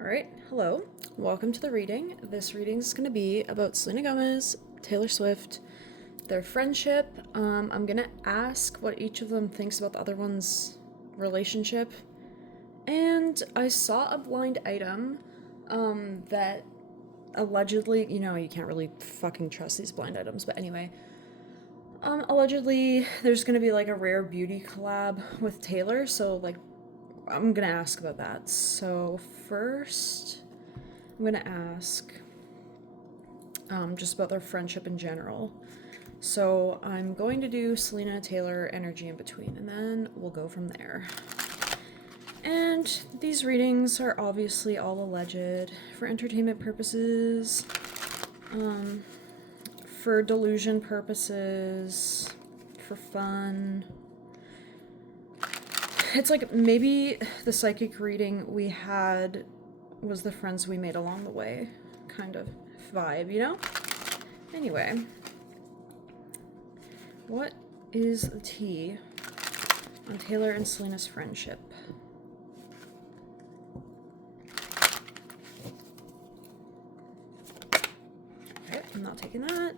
Alright, hello. Welcome to the reading. This reading is going to be about Selena Gomez, Taylor Swift, their friendship. I'm going to ask what each of them thinks about the other one's relationship. And I saw a blind item that allegedly, you can't really fucking trust these blind items, but anyway. Allegedly, there's going to be like a rare beauty collab with Taylor, so like I'm gonna ask about that. So first, I'm gonna ask just about their friendship in general. So I'm going to do Selena, Taylor, energy in between, and then we'll go from there. And these readings are obviously all alleged for entertainment purposes, for delusion purposes, for fun. It's like maybe the psychic reading we had was the friends we made along the way kind of vibe, you know? Anyway, what is the tea on Taylor and Selena's friendship? Okay, I'm not taking that.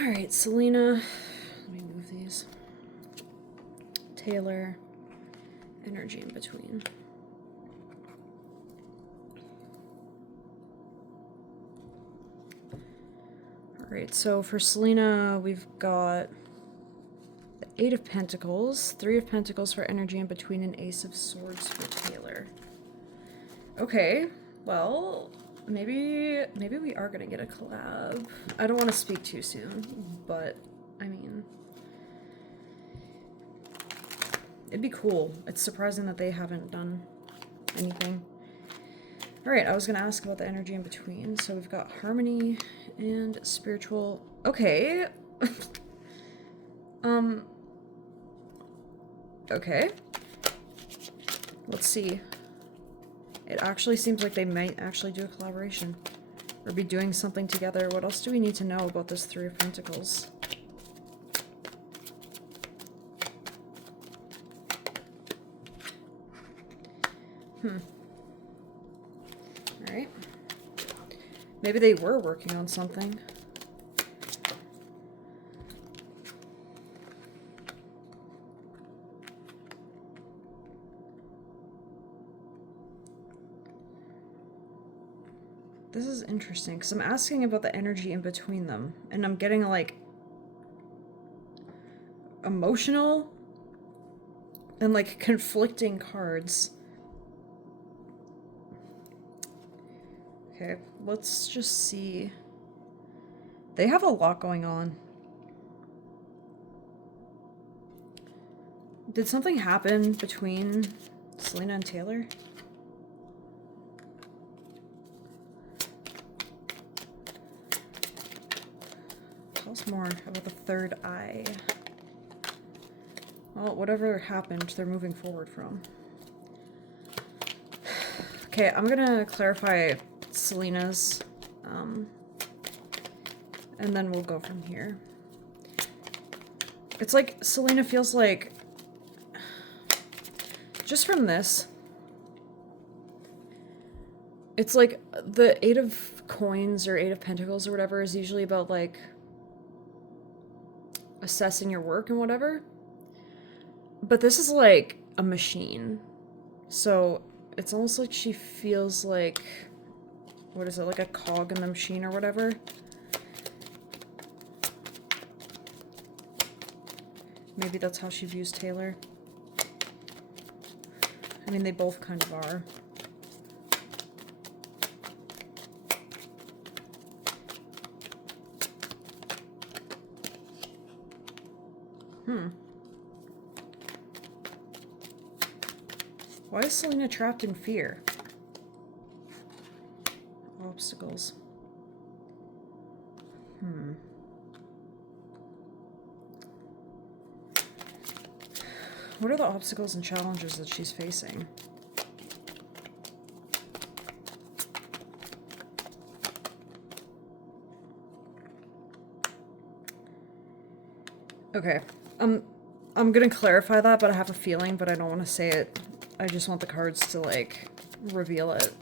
Alright, Selena. Let me move these. Taylor. Energy in between. Alright, so for Selena, we've got the Eight of Pentacles, Three of Pentacles for energy in between, and Ace of Swords for Taylor. Okay, well, maybe we are gonna get a collab. I don't want to speak too soon, but I mean, it'd be cool. It's surprising that they haven't done anything. Alright, I was gonna ask about the energy in between. So we've got harmony and spiritual. Okay. Okay. Let's see. It actually seems like they might actually do a collaboration. Or be doing something together. What else do we need to know about this Three of Pentacles? Alright. Maybe they were working on something. This is interesting, because I'm asking about the energy in between them, and I'm getting, like, emotional and, like, conflicting cards. Okay, let's just see. They have a lot going on. Did something happen between Selena and Taylor? Tell us more about the third eye. Well, whatever happened, they're moving forward from. Okay, I'm gonna clarify Selena's, and then we'll go from here. It's like Selena feels like, just from this, it's like the Eight of Coins or Eight of Pentacles or whatever is usually about, like, assessing your work and whatever. But this is like a machine. So it's almost like she feels like, what is it, like a cog in the machine or whatever? Maybe that's how she views Taylor. I mean, they both kind of are. Why is Selena trapped in fear? Obstacles. What are the obstacles and challenges that she's facing? Okay. I'm gonna clarify that, but I have a feeling, but I don't want to say it. I just want the cards to, like, reveal it.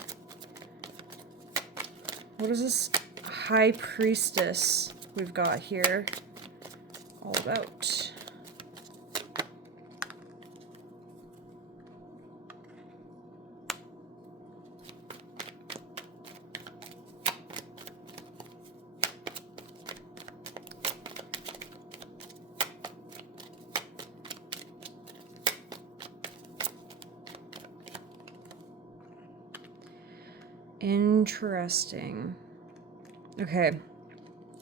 What is this High Priestess we've got here all about? Interesting. Okay.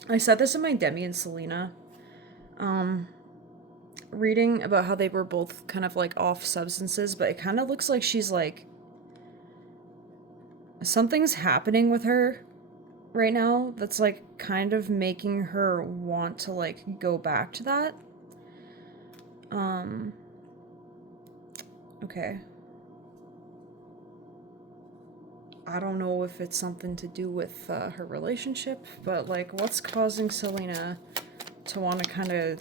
I said this in my Demi and Selena reading about how they were both kind of like off substances, but it kind of looks like she's like something's happening with her right now that's like kind of making her want to like go back to that. Okay. I don't know if it's something to do with her relationship, but like what's causing Selena to want to kind of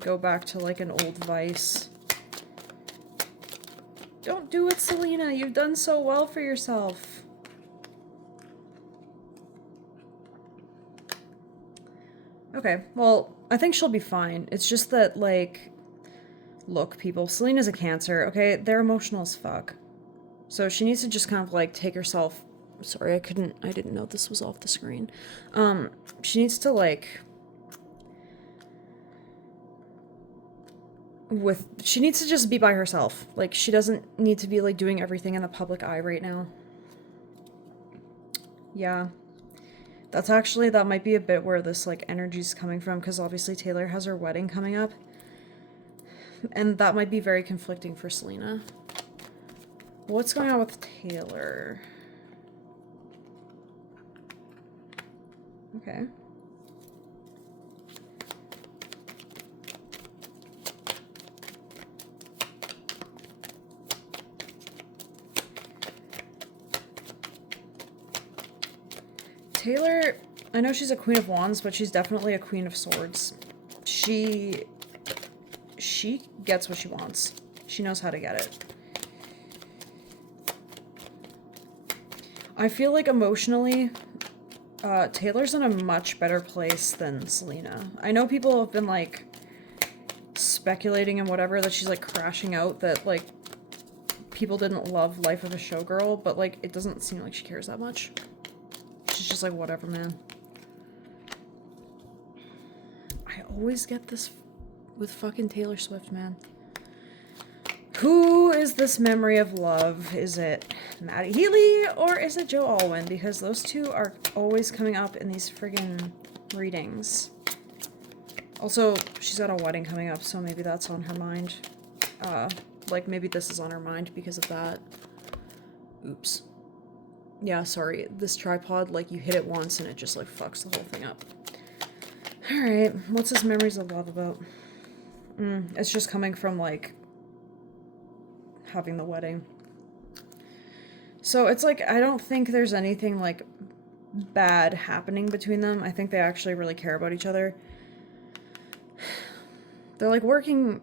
go back to like an old vice? Don't do it, Selena. You've done so well for yourself. Okay, well, I think she'll be fine. It's just that, like, look, people, Selena's a Cancer, okay? They're emotional as fuck. So she needs to just kind of, like, take herself... Sorry, I didn't know this was off the screen. She needs to, like... She needs to just be by herself. Like, she doesn't need to be, like, doing everything in the public eye right now. Yeah. That might be a bit where this, like, energy's coming from, because obviously Taylor has her wedding coming up. And that might be very conflicting for Selena. What's going on with Taylor? Okay. Taylor, I know she's a Queen of Wands, but she's definitely a Queen of Swords. She gets what she wants. She knows how to get it. I feel like emotionally, Taylor's in a much better place than Selena. I know people have been, like, speculating and whatever that she's, like, crashing out, that, like, people didn't love Life of a Showgirl, but, like, it doesn't seem like she cares that much. She's just like, whatever, man. I always get this with fucking Taylor Swift, man. Who is this memory of love? Is it Maddie Healy or is it Joe Alwyn? Because those two are always coming up in these friggin' readings. Also, she's got a wedding coming up, so maybe that's on her mind. Like, maybe this is on her mind because of that. Oops. Yeah, sorry. This tripod, like, you hit it once and it just, like, fucks the whole thing up. Alright, what's this memories of love about? It's just coming from, like, having the wedding. So it's like, I don't think there's anything, like, bad happening between them. I think they actually really care about each other. They're, like, working...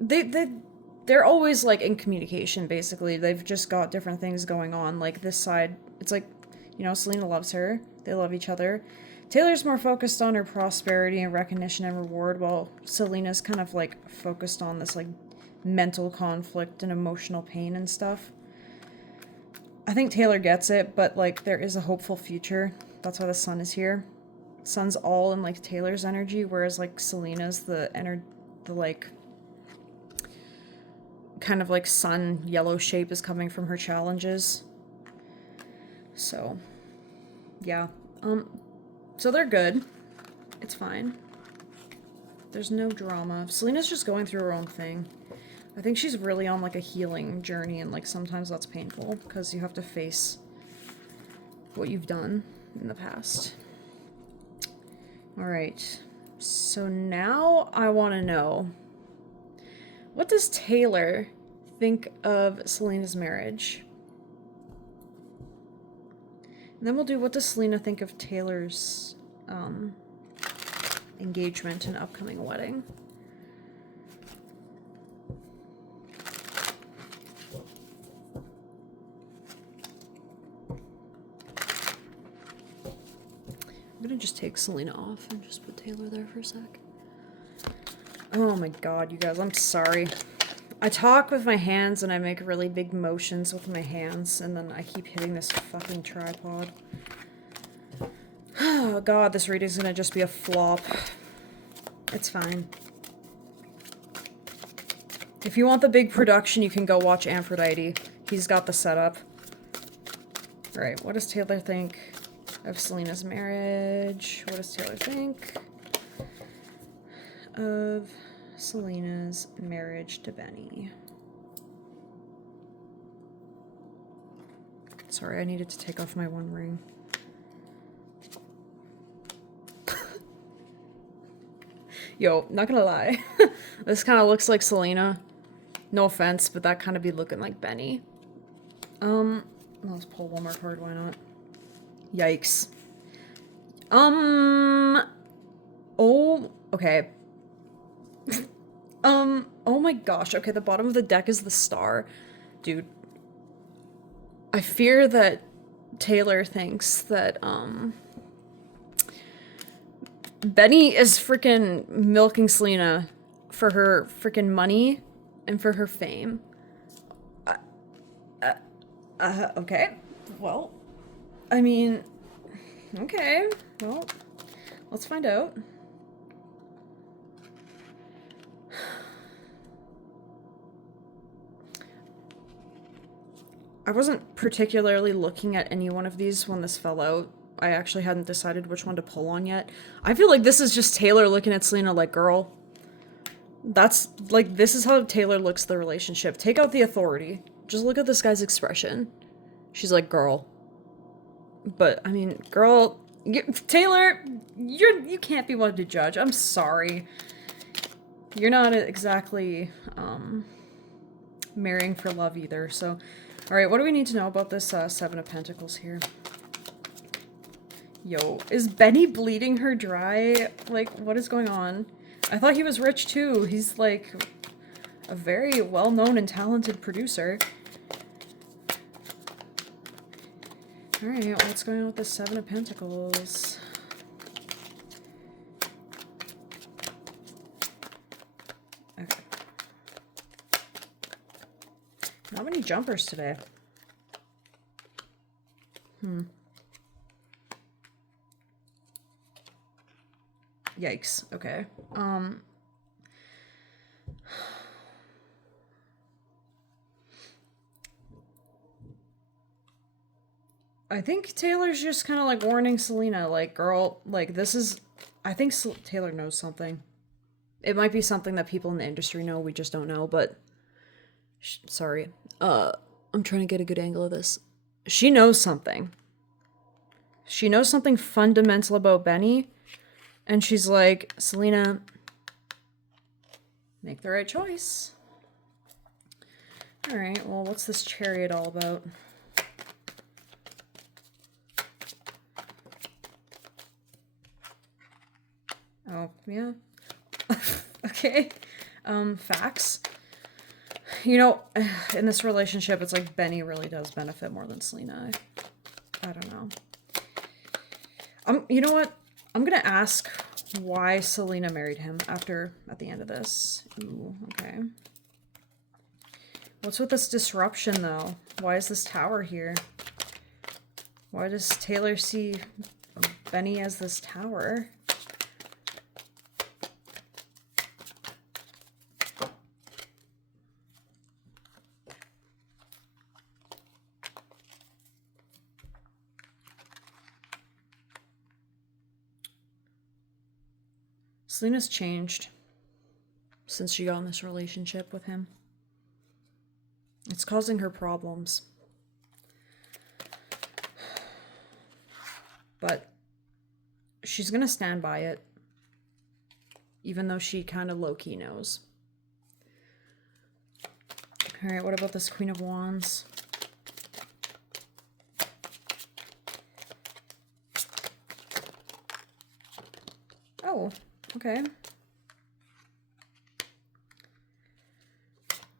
They're always, like, in communication, basically. They've just got different things going on. Like, this side, it's like, you know, Selena loves her. They love each other. Taylor's more focused on her prosperity and recognition and reward, while Selena's kind of, like, focused on this, like, mental conflict and emotional pain and stuff. I think Taylor gets it, but, like, there is a hopeful future. That's why the sun is here. Sun's all in, like, Taylor's energy, whereas, like, Selena's the like, kind of, like, sun yellow shape is coming from her challenges. So, yeah. So they're good. It's fine. There's no drama. Selena's just going through her own thing. I think she's really on, like, a healing journey, and, like, sometimes that's painful, because you have to face what you've done in the past. Alright. So now I want to know, what does Taylor think of Selena's marriage? And then we'll do, what does Selena think of Taylor's engagement and upcoming wedding? I'm gonna just take Selena off and just put Taylor there for a sec. Oh my god, you guys, I'm sorry. I talk with my hands and I make really big motions with my hands, and then I keep hitting this fucking tripod. Oh god, this reading's gonna just be a flop. It's fine. If you want the big production, you can go watch Aphrodite. He's got the setup. Right, what does Taylor think of Selena's marriage? What does Taylor think of Selena's marriage to Benny? Sorry, I needed to take off my one ring. Yo, not gonna lie. This kind of looks like Selena. No offense, but that kind of be looking like Benny. Let's pull one more card, why not? Yikes. Oh, okay. Oh my gosh. Okay, the bottom of the deck is the star. Dude. I fear that Taylor thinks that, Benny is freaking milking Selena for her freaking money and for her fame. Okay. Well, I mean, okay. Well, let's find out. I wasn't particularly looking at any one of these when this fell out. I actually hadn't decided which one to pull on yet. I feel like this is just Taylor looking at Selena like, girl. That's, like, this is how Taylor looks at the relationship. Take out the authority. Just look at this guy's expression. She's like, girl. But, I mean, girl, Taylor, you can't be one to judge. I'm sorry. You're not exactly, marrying for love either, so... Alright, what do we need to know about this, Seven of Pentacles here? Yo, is Benny bleeding her dry? Like, what is going on? I thought he was rich too. He's like a very well-known and talented producer. Alright, what's going on with the Seven of Pentacles? Okay. Not many jumpers today. Yikes. Okay. I think Taylor's just kind of like warning Selena, like, girl, like, this is... I think Taylor knows something. It might be something that people in the industry know, we just don't know, but... Sorry. I'm trying to get a good angle of this. She knows something. She knows something fundamental about Benny, and she's like, Selena, make the right choice. Alright, well, what's this Chariot all about? Oh, yeah. Okay. Facts. You know, in this relationship, it's like Benny really does benefit more than Selena. I don't know. You know what? I'm gonna ask why Selena married him at the end of this. Ooh, okay. What's with this disruption, though? Why is this tower here? Why does Taylor see Benny as this tower? Selena's changed since she got in this relationship with him. It's causing her problems. But she's gonna stand by it, even though she kind of low-key knows. Alright, what about this Queen of Wands? Oh, okay.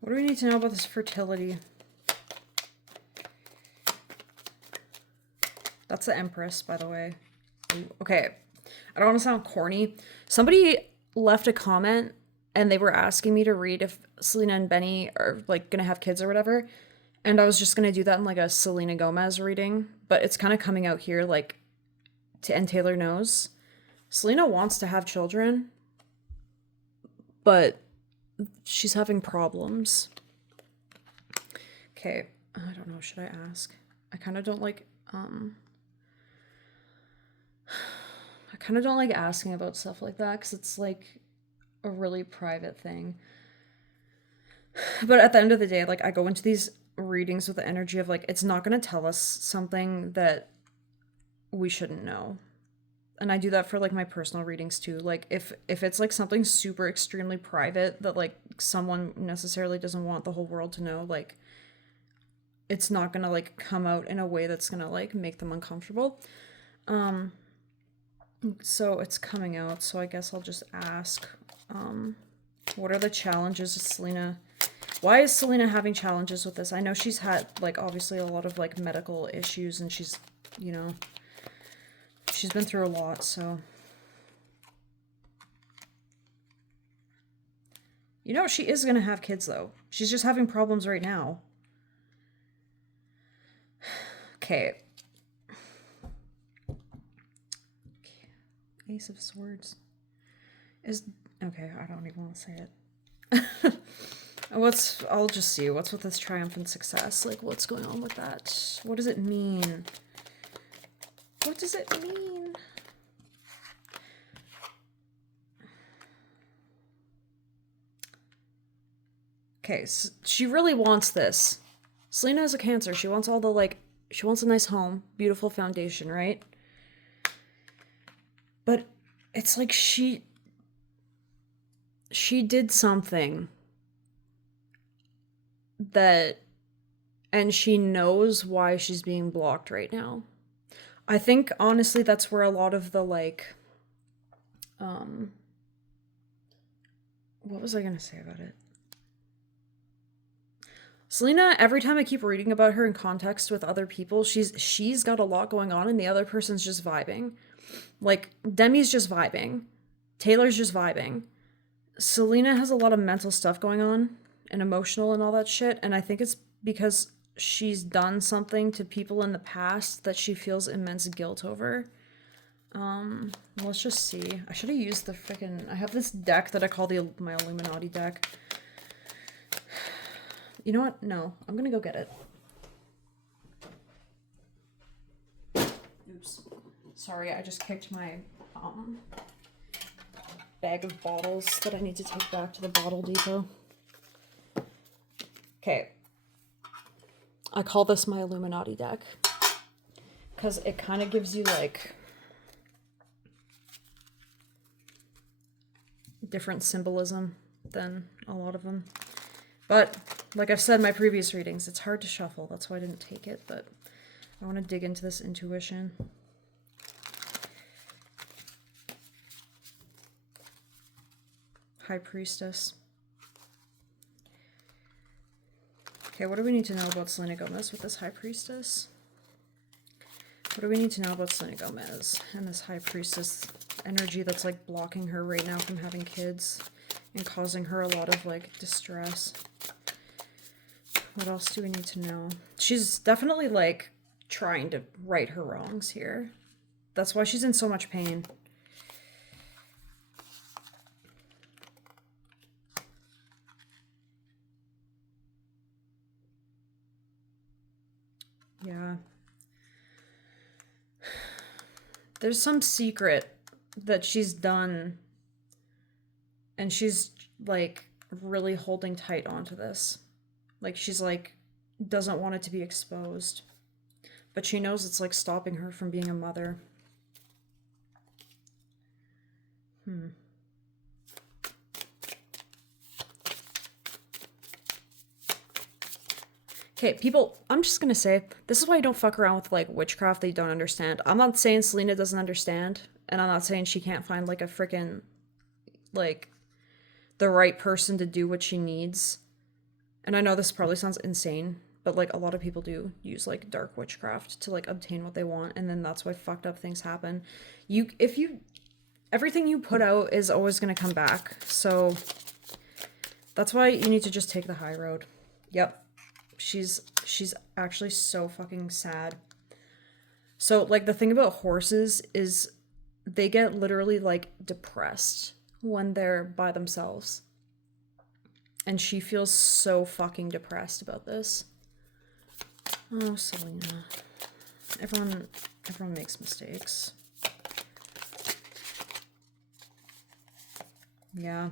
What do we need to know about this fertility? That's the Empress, by the way. Okay, I don't want to sound corny. Somebody left a comment and they were asking me to read if Selena and Benny are like gonna have kids or whatever. And I was just gonna do that in like a Selena Gomez reading, but it's kind of coming out here like and Taylor knows. Selena wants to have children, but she's having problems. Okay, I don't know, should I ask? I kind of don't like I kind of don't like asking about stuff like that because it's like a really private thing. But at the end of the day, like I go into these readings with the energy of like it's not going to tell us something that we shouldn't know. And I do that for like my personal readings too. Like if it's like something super extremely private that like someone necessarily doesn't want the whole world to know, like it's not going to like come out in a way that's going to like make them uncomfortable. So it's coming out, so I guess I'll just ask, what are the challenges of Selena? Why is Selena having challenges with this? I know she's had, like, obviously a lot of, like, medical issues, and she's, you know, she's been through a lot, so. You know, she is gonna have kids, though. She's just having problems right now. Okay. Ace of Swords is okay. I don't even want to say it. I'll just see what's with this triumphant success. Like, what's going on with that? What does it mean? What does it mean? Okay, so she really wants this. Selena has a Cancer. She wants all the like. She wants a nice home, beautiful foundation, right? But it's like she did something that, and she knows why she's being blocked right now. I think honestly that's where a lot of the like what was I gonna say about it? Selena, every time I keep reading about her in context with other people, she's got a lot going on and the other person's just vibing. Like, Demi's just vibing. Taylor's just vibing. Selena has a lot of mental stuff going on and emotional and all that shit, and I think it's because she's done something to people in the past that she feels immense guilt over. Let's just see. I should have used the freaking... I have this deck that I call my Illuminati deck. You know what? No. I'm gonna go get it. Oops. Sorry, I just kicked my bag of bottles that I need to take back to the bottle depot. Okay. I call this my Illuminati deck because it kind of gives you like different symbolism than a lot of them. But like I've said in my previous readings, it's hard to shuffle. That's why I didn't take it, but I want to dig into this intuition. High Priestess. Okay, what do we need to know about Selena Gomez with this High Priestess? What do we need to know about Selena Gomez and this High Priestess energy that's like blocking her right now from having kids and causing her a lot of like distress? What else do we need to know? She's definitely like trying to right her wrongs here. That's why she's in so much pain. Yeah. There's some secret that she's done, and she's like really holding tight onto this. Like she's like doesn't want it to be exposed, but she knows it's like stopping her from being a mother. Okay, people, I'm just gonna say, this is why you don't fuck around with, like, witchcraft that you don't understand. I'm not saying Selena doesn't understand, and I'm not saying she can't find, like, a freaking, like, the right person to do what she needs. And I know this probably sounds insane, but like a lot of people do use like dark witchcraft to like obtain what they want, and then that's why fucked up things happen. Everything you put out is always going to come back, so that's why you need to just take the high road. Yep. She's actually so fucking sad. So like the thing about horses is they get literally like depressed when they're by themselves. And she feels so fucking depressed about this. Oh, Selena. Everyone makes mistakes. Yeah.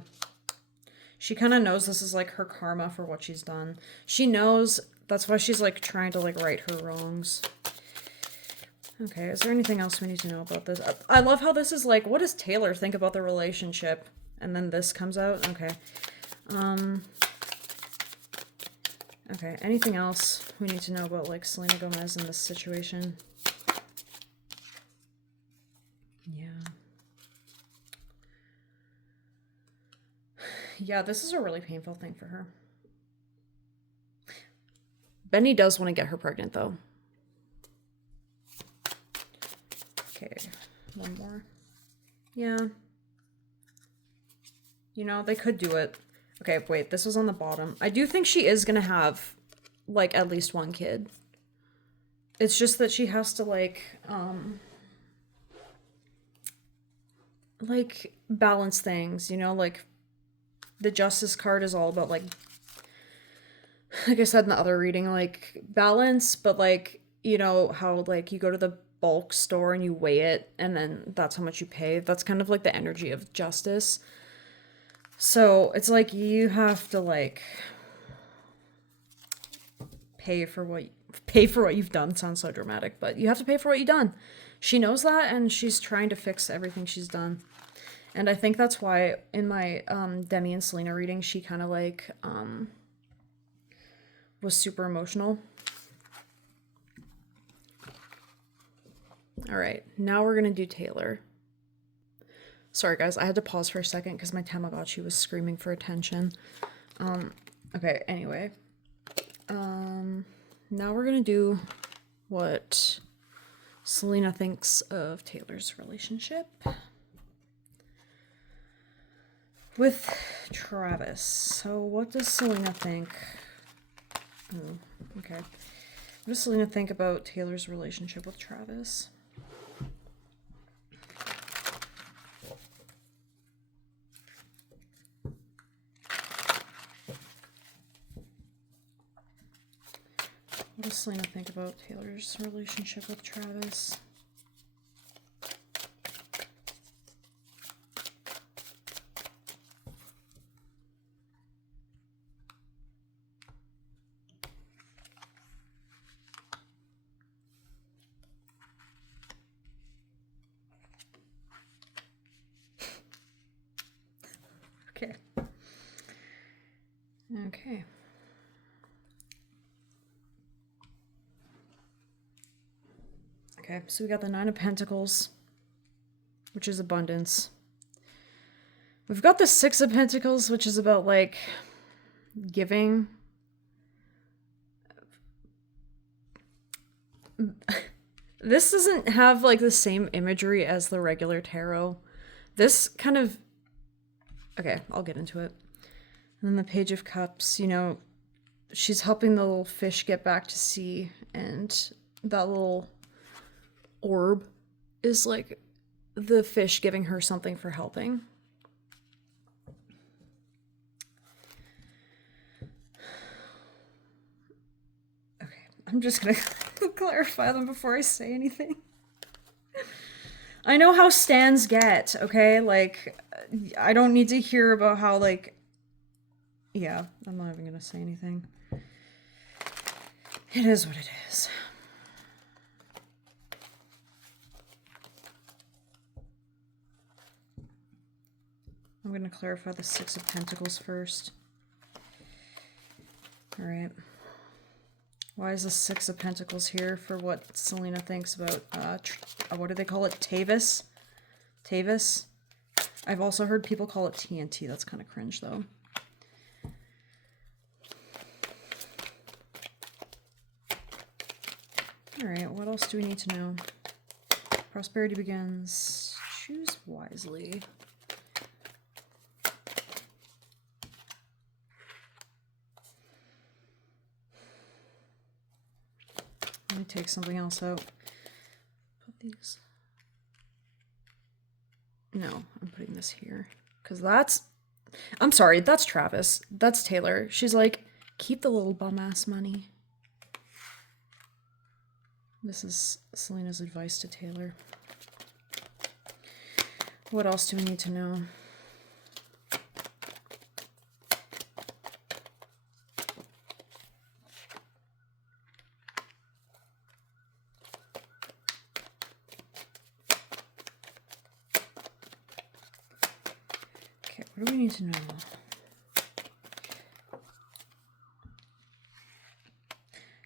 She kind of knows this is like her karma for what she's done. She knows, that's why she's like trying to like right her wrongs. Okay, is there anything else we need to know about this? I love how this is like, what does Taylor think about the relationship? And then this comes out. Okay. Okay, anything else we need to know about like Selena Gomez in this situation? Yeah. Yeah, this is a really painful thing for her. Benny does want to get her pregnant though. Okay, one more. Yeah. You know, they could do it. Okay, wait, this was on the bottom. I do think she is gonna have, like, at least one kid. It's just that she has to, like, balance things, you know? Like, the Justice card is all about, like I said in the other reading, like, balance, but, like, you know, how, like, you go to the bulk store and you weigh it, and then that's how much you pay. That's kind of, like, the energy of Justice. So, it's like, you have to, like, pay for what you've done. Sounds so dramatic, but you have to pay for what you've done. She knows that, and she's trying to fix everything she's done. And I think that's why in my Demi and Selena reading, she kind of, like, was super emotional. All right, now we're gonna do Taylor. Sorry, guys, I had to pause for a second because my Tamagotchi was screaming for attention. Okay, anyway. Now we're gonna do what Selena thinks of Taylor's relationship with Travis. So what does Selena think? Oh, okay. What does Selena think about Taylor's relationship with Travis? What does Selena think about Taylor's relationship with Travis? Okay. Okay. Okay, so we got the Nine of Pentacles, which is abundance. We've got the Six of Pentacles, which is about, like, giving. This doesn't have, like, the same imagery as the regular tarot. This kind of... Okay, I'll get into it. And then the Page of Cups, you know, she's helping the little fish get back to sea, and that little orb is like the fish giving her something for helping. Okay, I'm just gonna clarify them before I say anything. I know how stans get, okay? Like, I don't need to hear about how, like... Yeah, I'm not even gonna say anything. It is what it is. I'm going to clarify the Six of Pentacles first. All right. Why is the Six of Pentacles here for what Selena thinks about, what do they call it? Tavis? Tavis? I've also heard people call it TNT. That's kind of cringe, though. Alright, what else do we need to know? Prosperity begins. Choose wisely. Let me take something else out. Put these. No, I'm putting this here. Because that's... I'm sorry, that's Travis. That's Taylor. She's like, keep the little bum-ass money. This is Selena's advice to Taylor. What else do we need to know? Okay, what do we need to know?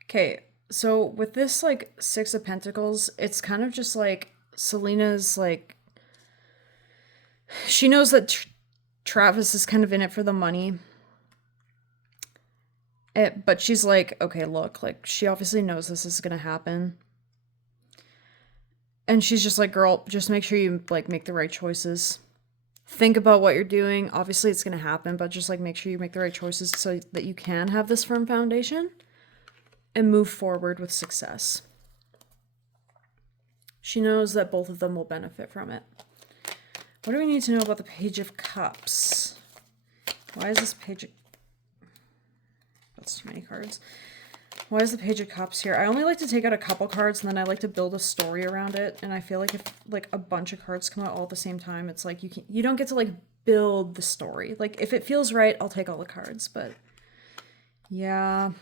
Okay, so with this, like, Six of Pentacles, it's kind of just, like, Selena's, like... She knows that Travis is kind of in it for the money. But she's like, okay, look, like, she obviously knows this is gonna happen. And she's just like, girl, just make sure you, like, make the right choices. Think about what you're doing. Obviously, it's gonna happen, but just, like, make sure you make the right choices so that you can have this firm foundation and move forward with success. She knows that both of them will benefit from it. What do we need to know about the Page of Cups? Why is this Page of... That's too many cards. Why is the Page of Cups here? I only like to take out a couple cards, and then I like to build a story around it. And I feel like if, like, a bunch of cards come out all at the same time, it's like you don't get to, like, build the story. Like, if it feels right, I'll take all the cards. But, yeah...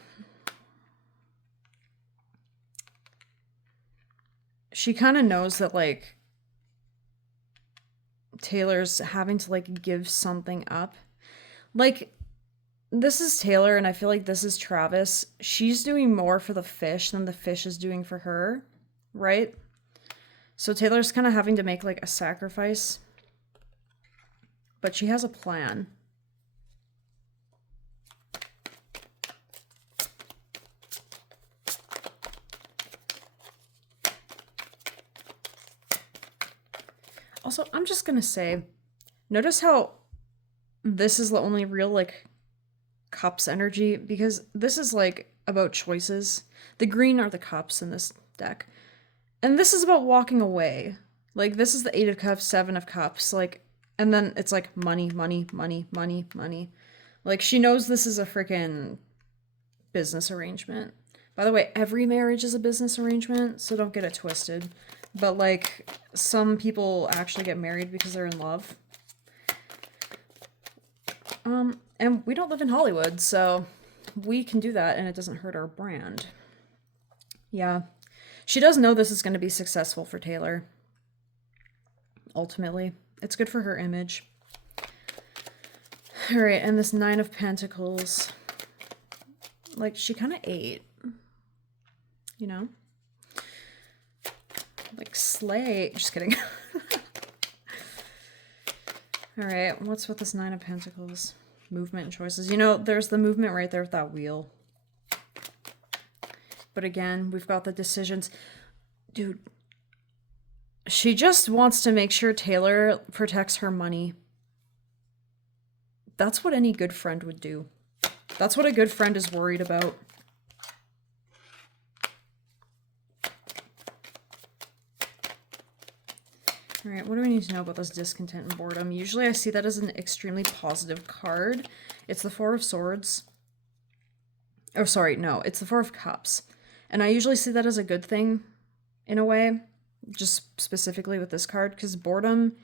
She kind of knows that, like, Taylor's having to, like, give something up. Like, this is Taylor, and I feel like this is Travis. She's doing more for the fish than the fish is doing for her, right? So Taylor's kind of having to make, like, a sacrifice. But she has a plan. Also, I'm just gonna say, notice how this is the only real, like, cups energy, because this is, like, about choices. The green are the cups in this deck. And this is about walking away. Like, this is the 8 of Cups, 7 of Cups, like, and then it's like money, money, money, money, money. Like, she knows this is a freaking business arrangement. By the way, every marriage is a business arrangement, so don't get it twisted. But, like, some people actually get married because they're in love. And we don't live in Hollywood, so we can do that and it doesn't hurt our brand. Yeah. She does know this is going to be successful for Taylor. Ultimately. It's good for her image. Alright, and this 9 of Pentacles. Like, she kind of ate. You know? Like, slay. Just kidding. Alright, what's with this 9 of Pentacles? Movement and choices. You know, there's the movement right there with that wheel. But again, we've got the decisions. Dude, she just wants to make sure Taylor protects her money. That's what any good friend would do. That's what a good friend is worried about. Alright, what do we need to know about this discontent and boredom? Usually I see that as an extremely positive card. It's the 4 of Swords. Oh, sorry, no. It's the 4 of Cups. And I usually see that as a good thing, in a way. Just specifically with this card, because boredom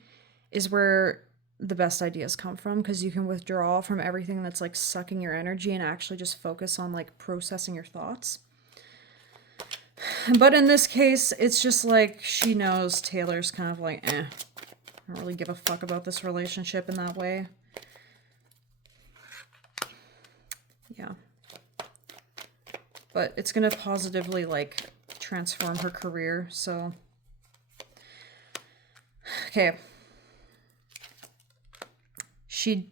is where the best ideas come from, because you can withdraw from everything that's, like, sucking your energy and actually just focus on, like, processing your thoughts. But in this case, it's just like she knows Taylor's kind of like, I don't really give a fuck about this relationship in that way. Yeah. But it's going to positively, like, transform her career, so... Okay. She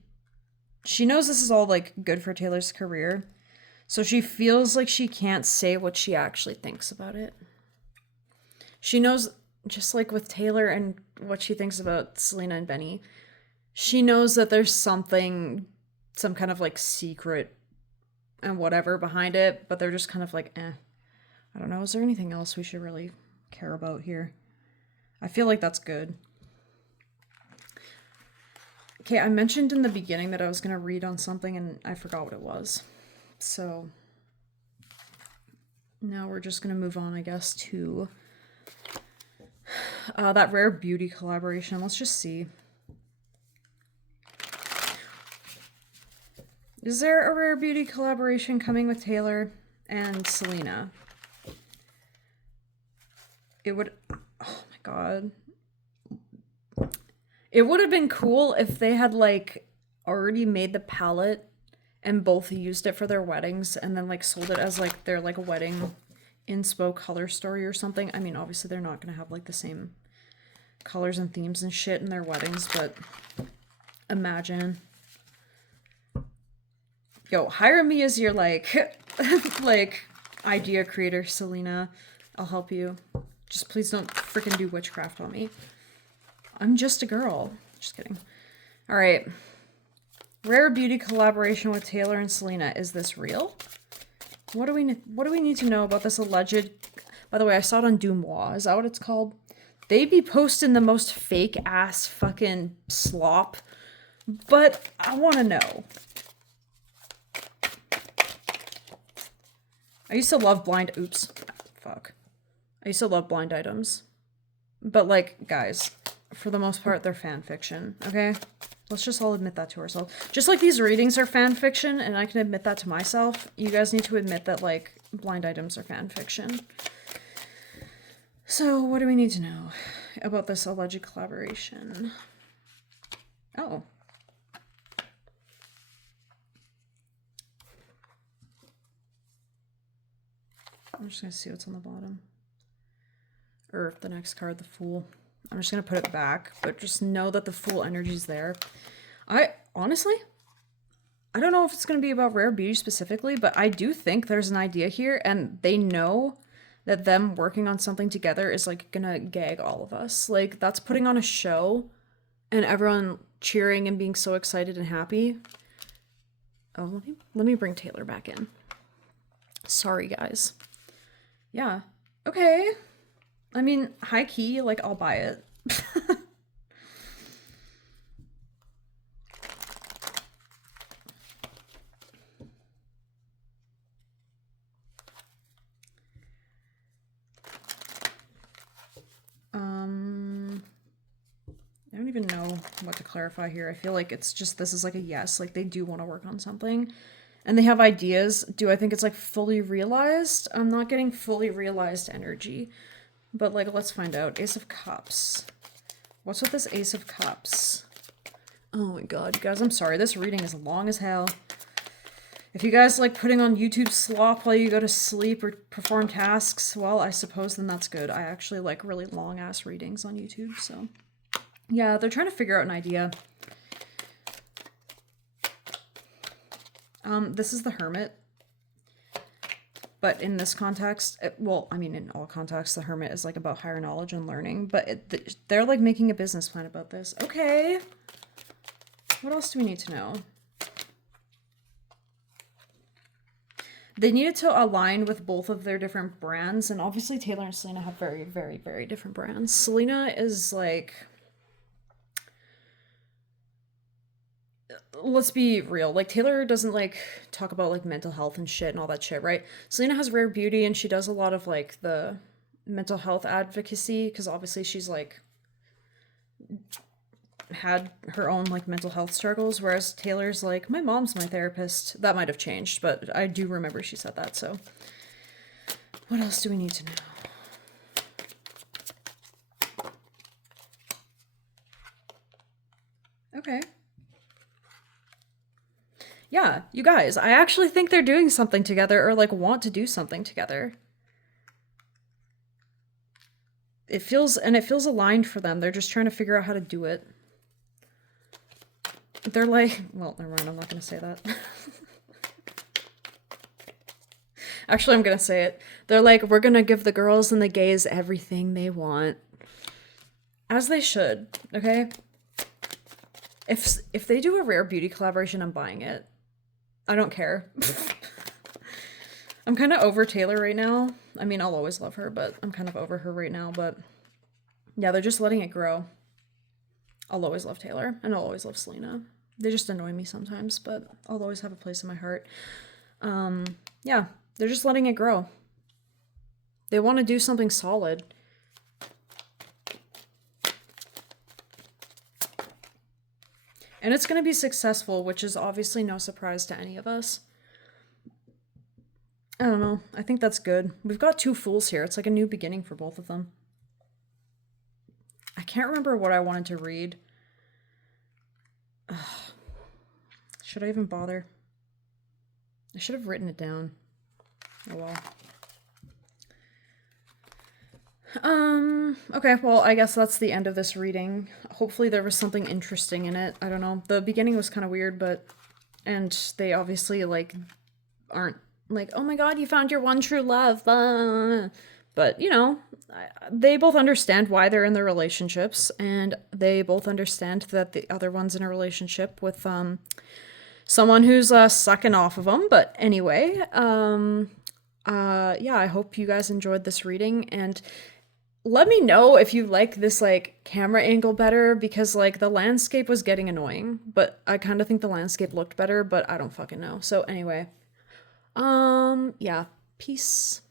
knows this is all, like, good for Taylor's career. So she feels like she can't say what she actually thinks about it. She knows, just like with Taylor and what she thinks about Selena and Benny, she knows that there's something, some kind of like secret and whatever behind it, but they're just kind of like, eh. I don't know. Is there anything else we should really care about here? I feel like that's good. Okay, I mentioned in the beginning that I was going to read on something and I forgot what it was. So now we're just going to move on, I guess, to that rare beauty collaboration. Let's just see. Is there a rare beauty collaboration coming with Taylor and Selena? It would, oh my god. It would have been cool if they had like already made the palette and both used it for their weddings and then like sold it as like their like wedding inspo color story or something. I mean, obviously they're not gonna have like the same colors and themes and shit in their weddings, but imagine. Yo, hire me as your like like idea creator, Selena. I'll help you. Just please don't freaking do witchcraft on me. I'm just a girl. Just kidding. All right. Rare beauty collaboration with Taylor and Selena. Is this real? What do we need to know about this alleged? By the way, I saw it on Dumois. Is that what it's called? They be posting the most fake ass fucking slop, but I want to know. I used to love blind. Oops, fuck. I used to love blind items, but like, guys, for the most part, they're fan fiction. Okay, let's just all admit that to ourselves. Just like these readings are fan fiction, and I can admit that to myself. You guys need to admit that like blind items are fan fiction. So, what do we need to know about this alleged collaboration? Oh. I'm just going to see what's on the bottom. Or the next card, the Fool. I'm just going to put it back, but just know that the Fool energy's there. Honestly, I don't know if it's going to be about rare beauty specifically, but I do think there's an idea here, and they know that them working on something together is like gonna gag all of us. Like, that's putting on a show and everyone cheering and being so excited and happy. Oh, let me bring Taylor back in. Sorry, guys. Yeah. Okay. I mean, high key, like, I'll buy it. I don't even know what to clarify here. I feel like it's just, this is like a yes. Like, they do want to work on something. And they have ideas. Do I think it's, like, fully realized? I'm not getting fully realized energy. But, like, let's find out. Ace of Cups. What's with this Ace of Cups? Oh my god, you guys, I'm sorry. This reading is long as hell. If you guys like putting on YouTube slop while you go to sleep or perform tasks, well, I suppose then that's good. I actually like really long-ass readings on YouTube, so... Yeah, they're trying to figure out an idea. This is the Hermit. But in this context, well, I mean, in all contexts, the Hermit is like about higher knowledge and learning. But they're like making a business plan about this. Okay. What else do we need to know? They needed to align with both of their different brands. And obviously Taylor and Selena have very, very, very different brands. Selena is like... Let's be real. Like, Taylor doesn't like talk about like mental health and shit and all that shit, right? Selena has rare beauty and she does a lot of like the mental health advocacy because obviously she's like had her own like mental health struggles, whereas Taylor's like, my mom's my therapist. That might have changed, but I do remember she said that. So what else do we need to know? Okay. Yeah, you guys, I actually think they're doing something together or like want to do something together. It feels aligned for them. They're just trying to figure out how to do it. They're like, well, never mind, I'm not going to say that. Actually, I'm gonna say it. They're like, we're gonna give the girls and the gays everything they want. As they should, okay? If they do a rare beauty collaboration, I'm buying it. I don't care. I'm kind of over Taylor right now. I mean, I'll always love her, but I'm kind of over her right now. But yeah, they're just letting it grow. I'll always love Taylor, and I'll always love Selena. They just annoy me sometimes, but I'll always have a place in my heart. Yeah, they're just letting it grow. They want to do something solid. And it's going to be successful, which is obviously no surprise to any of us. I don't know. I think that's good. We've got two fools here. It's like a new beginning for both of them. I can't remember what I wanted to read. Ugh. Should I even bother? I should have written it down. Oh well. Okay, well, I guess that's the end of this reading. Hopefully there was something interesting in it. I don't know. The beginning was kind of weird, but... And they obviously, like, aren't like, oh my god, you found your one true love. But, you know, they both understand why they're in their relationships, and they both understand that the other one's in a relationship with, someone who's, sucking off of them. But anyway, yeah, I hope you guys enjoyed this reading, and let me know if you like this, like, camera angle better, because, like, the landscape was getting annoying, but I kind of think the landscape looked better, but I don't fucking know. So anyway, yeah, peace.